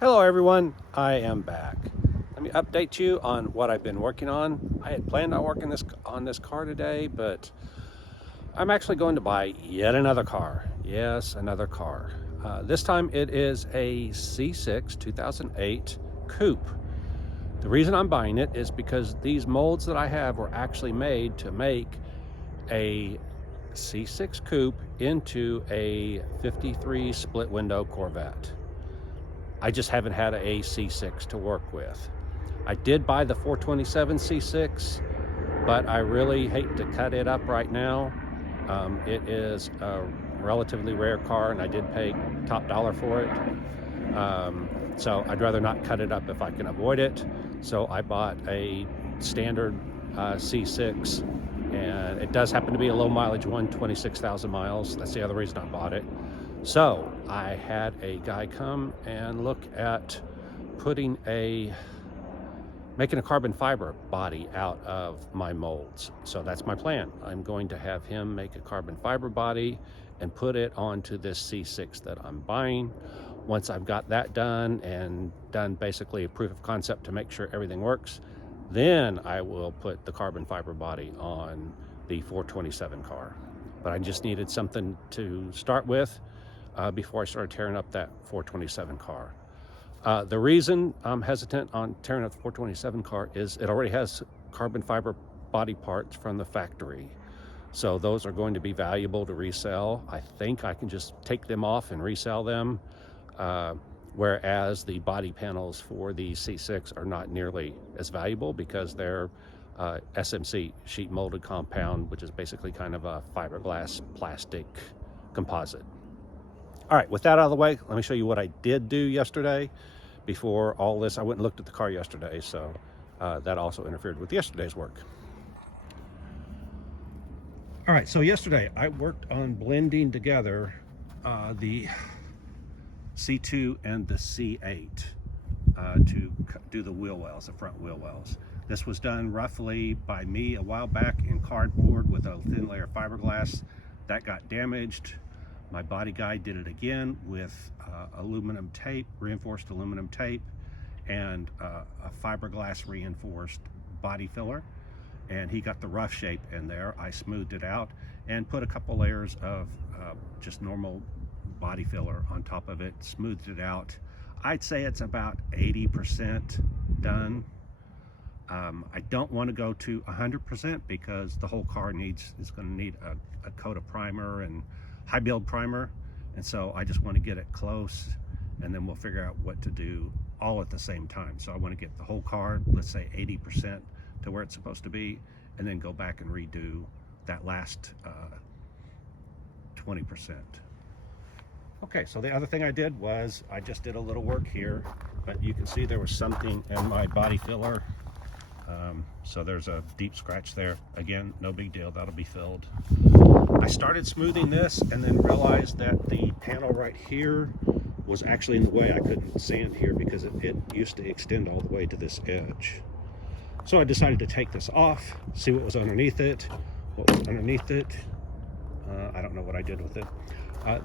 Hello everyone, I am back. Let me update you on what I've been working on. I had planned on working on this car today, but I'm actually going to buy yet another car. Yes, another car. This time it is a C6 2008 coupe. The reason I'm buying it is because these molds that I have were actually made to make a C6 coupe into a 53 split window Corvette. I just haven't had a C6 to work with. I did buy the 427 C6, but I really hate to cut it up right now. It is a relatively rare car, and I did pay top dollar for it. So I'd rather not cut it up if I can avoid it. So I bought a standard C6, and it does happen to be a low mileage one, 26,000 miles. That's the other reason I bought it. So I had a guy come and look at making a carbon fiber body out of my molds. So that's my plan. I'm going to have him make a carbon fiber body and put it onto this C6 that I'm buying. Once I've got that done and done basically a proof of concept to make sure everything works, then I will put the carbon fiber body on the 427 car. But I just needed something to start with before I started tearing up that 427 car. The reason I'm hesitant on tearing up the 427 car is it already has carbon fiber body parts from the factory. So those are going to be valuable to resell. I think I can just take them off and resell them, whereas the body panels for the C6 are not nearly as valuable because they're SMC, sheet molded compound, which is basically kind of a fiberglass plastic composite. All right, with that out of the way, let me show you what I did do yesterday. Before all this, I went and looked at the car yesterday, so that also interfered with yesterday's work. All right, so yesterday I worked on blending together the C2 and the C8 to do the wheel wells, the front wheel wells. This was done roughly by me a while back in cardboard with a thin layer of fiberglass. That got damaged. My body guy did it again with aluminum tape, reinforced aluminum tape, and a fiberglass reinforced body filler. And he got the rough shape in there. I smoothed it out and put a couple layers of just normal body filler on top of it, smoothed it out. I'd say it's about 80% done. I don't want to go to 100% because the whole car is going to need a coat of primer and high build primer, and so I just want to get it close, and then we'll figure out what to do all at the same time. So I want to get the whole car, let's say 80% to where it's supposed to be, and then go back and redo that last 20%. Okay, so the other thing I did was I just did a little work here, but you can see there was something in my body filler. So there's a deep scratch there. Again, no big deal, that'll be filled. I started smoothing this and then realized that the panel right here was actually in the way. I couldn't sand here because it used to extend all the way to this edge. So I decided to take this off, see what was underneath it. What was underneath it, I don't know what I did with it.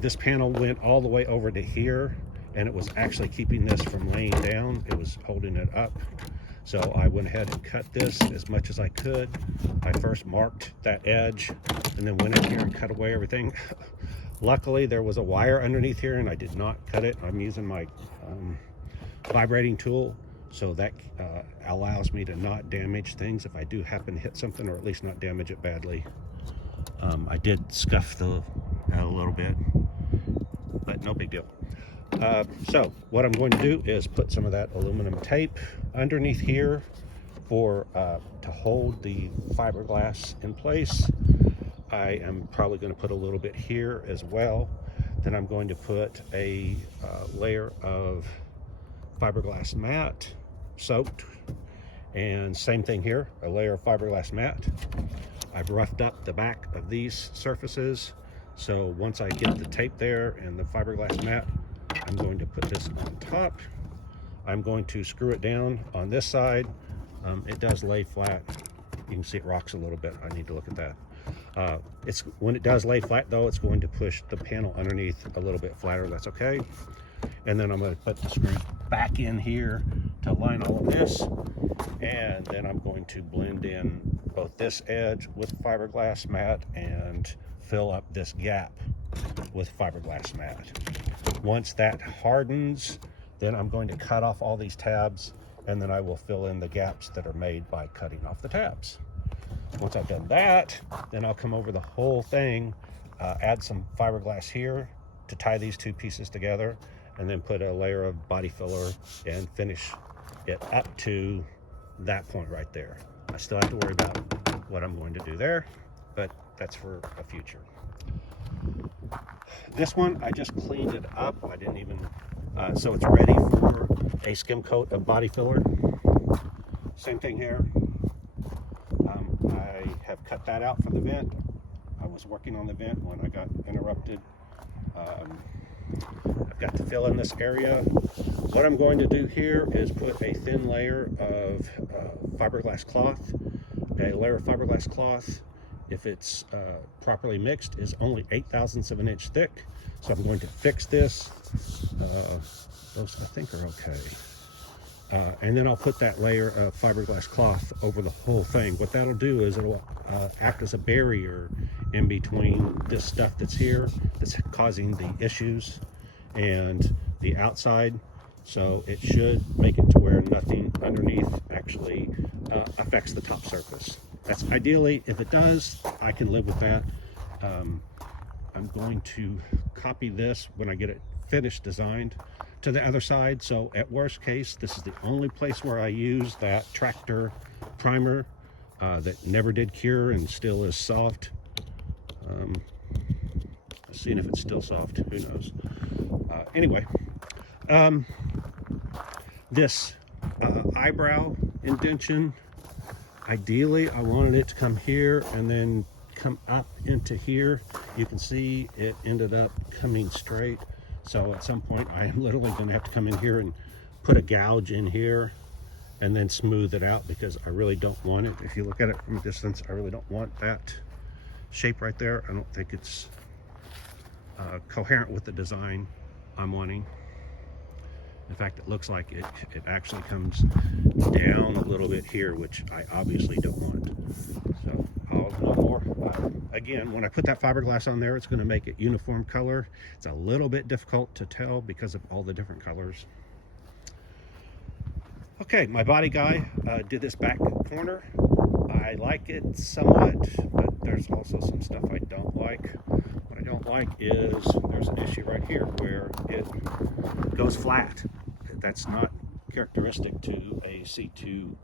This panel went all the way over to here, and it was actually keeping this from laying down. It was holding it up. So I went ahead and cut this as much as I could. I first marked that edge and then went in here and cut away everything. Luckily, there was a wire underneath here and I did not cut it. I'm using my vibrating tool, so that allows me to not damage things if I do happen to hit something, or at least not damage it badly. I did scuff a little bit, but no big deal. So what I'm going to do is put some of that aluminum tape underneath here to hold the fiberglass in place. I am probably going to put a little bit here as well. Then I'm going to put a layer of fiberglass mat soaked, and same thing here, a layer of fiberglass mat. I've roughed up the back of these surfaces, so once I get the tape there and the fiberglass mat, I'm going to put this on top. I'm going to screw it down on this side. It does lay flat. You can see it rocks a little bit. I need to look at that. When it does lay flat though, it's going to push the panel underneath a little bit flatter. That's okay. And then I'm going to put the screws back in here to line all of this, and then I'm going to blend in both this edge with fiberglass mat and fill up this gap with fiberglass mat. Once that hardens, then I'm going to cut off all these tabs, and then I will fill in the gaps that are made by cutting off the tabs. Once I've done that, then I'll come over the whole thing, add some fiberglass here to tie these two pieces together, and then put a layer of body filler and finish it up to that point right there. I still have to worry about what I'm going to do there, but that's for a future. This one, I just cleaned it up. I didn't even, so it's ready for a skim coat of body filler. Same thing here. I have cut that out for the vent. I was working on the vent when I got interrupted. I've got to fill in this area. What I'm going to do here is put a thin layer of fiberglass cloth. A layer of fiberglass cloth, if it's properly mixed, is only 0.8 of an inch thick. So I'm going to fix this. Those I think are okay. And then I'll put that layer of fiberglass cloth over the whole thing. What that'll do is it'll act as a barrier in between this stuff that's here, that's causing the issues, and the outside. So it should make it to where nothing underneath actually affects the top surface. That's ideally, if it does, I can live with that. I'm going to copy this when I get it finished designed to the other side. So at worst case, this is the only place where I use that tractor primer that never did cure and still is soft. Seeing if it's still soft, who knows. Anyway, this eyebrow indention, ideally I wanted it to come here and then come up into here. You can see it ended up coming straight. So at some point I am literally going to have to come in here and put a gouge in here and then smooth it out, because I really don't want it. If you look at it from a distance, I really don't want that shape right there. I don't think it's coherent with the design I'm wanting. In fact, it looks like it actually comes down a little bit here, which I obviously don't want. So I'll no more. Again, when I put that fiberglass on there, it's going to make it uniform color. It's a little bit difficult to tell because of all the different colors. Okay, my body guy did this back corner. I like it somewhat, but there's also some stuff I don't like. What I don't like is there's an issue right here where it goes flat. That's not characteristic to a C2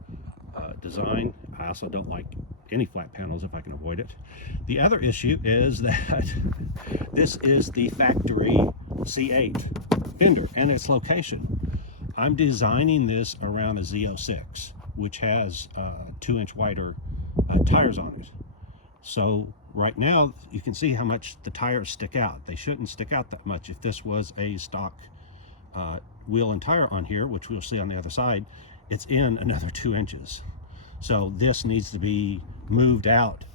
design. I also don't like any flat panels if I can avoid it. The other issue is that this is the factory C8 fender and its location. I'm designing this around a Z06, which has 2-inch wider tires on it. So right now you can see how much the tires stick out. They shouldn't stick out that much. If this was a stock wheel and tire on here, which we'll see on the other side, it's in another 2 inches. So this needs to be moved out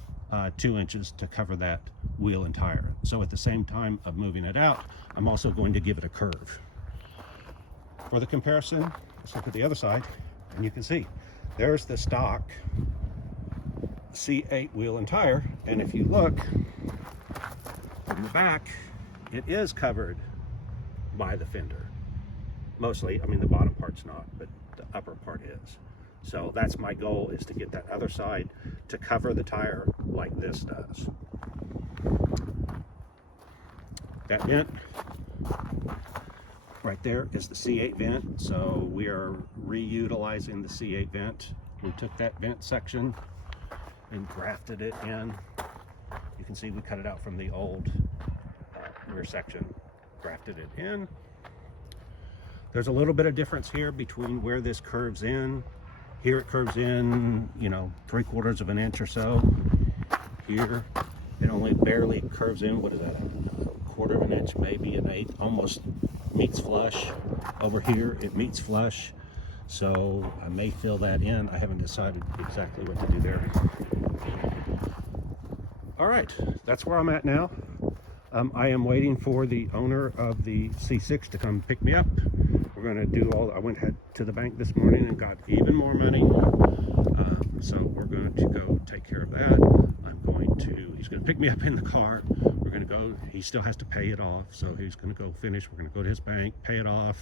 2 inches to cover that wheel and tire. So at the same time of moving it out, I'm also going to give it a curve. For the comparison, let's look at the other side, and you can see there's the stock C8 wheel and tire, and if you look from the back, it is covered by the fender. Mostly, I mean the bottom part's not, but the upper part is. So that's my goal, is to get that other side to cover the tire like this does. That vent right there is the C8 vent, so we are reutilizing the C8 vent. We took that vent section and grafted it in. You can see we cut it out from the old rear section, grafted it in. There's a little bit of difference here between where this curves in. Here it curves in, you know, 3/4 of an inch or so. Here it only barely curves in, what is that, a 1/4 of an inch, maybe an 1/8, almost meets flush. Over here it meets flush, so I may fill that in. I haven't decided exactly what to do there. All right, that's where I'm at now. I am waiting for the owner of the C6 to come pick me up. We're going to do all, I went head to the bank this morning and got even more money. So we're going to go take care of that. He's going to pick me up in the car. We're going to go, he still has to pay it off. So he's going to go finish. We're going to go to his bank, pay it off,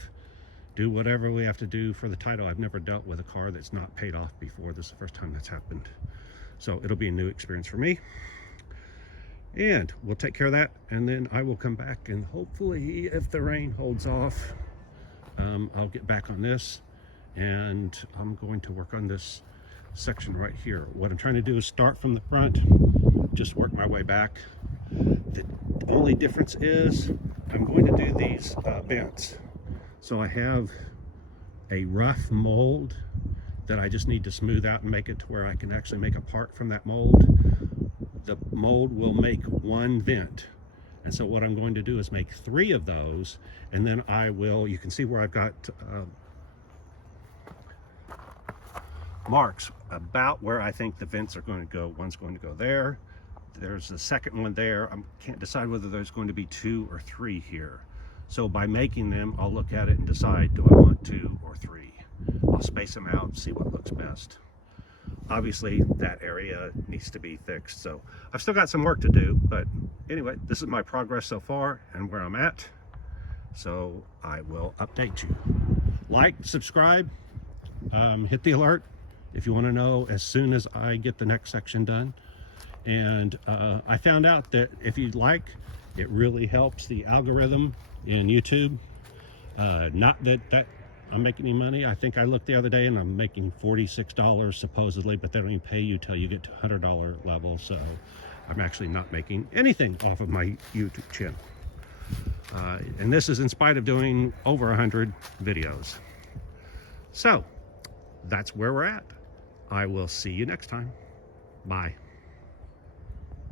do whatever we have to do for the title. I've never dealt with a car that's not paid off before. This is the first time that's happened. So it'll be a new experience for me. And we'll take care of that. And then I will come back and hopefully, if the rain holds off, I'll get back on this. And I'm going to work on this section right here. What I'm trying to do is start from the front, just work my way back. The only difference is I'm going to do these vents. So I have a rough mold that I just need to smooth out and make it to where I can actually make a part from that mold. The mold will make one vent. And so what I'm going to do is make 3 of those, and then I will, you can see where I've got marks about where I think the vents are going to go. One's going to go there. There's the second one there. I can't decide whether there's going to be 2 or 3 here. So by making them, I'll look at it and decide, do I want 2 or 3? I'll space them out, see what looks best. Obviously, that area needs to be fixed. So I've still got some work to do, but anyway, this is my progress so far and where I'm at. So I will update you. Like, subscribe, hit the alert if you want to know as soon as I get the next section done. And I found out that if you like, it really helps the algorithm in YouTube. Not that I'm making any money. I think I looked the other day and I'm making $46 supposedly, but they don't even pay you till you get to $100 level. So I'm actually not making anything off of my YouTube channel. And this is in spite of doing over 100 videos. So that's where we're at. I will see you next time. Bye.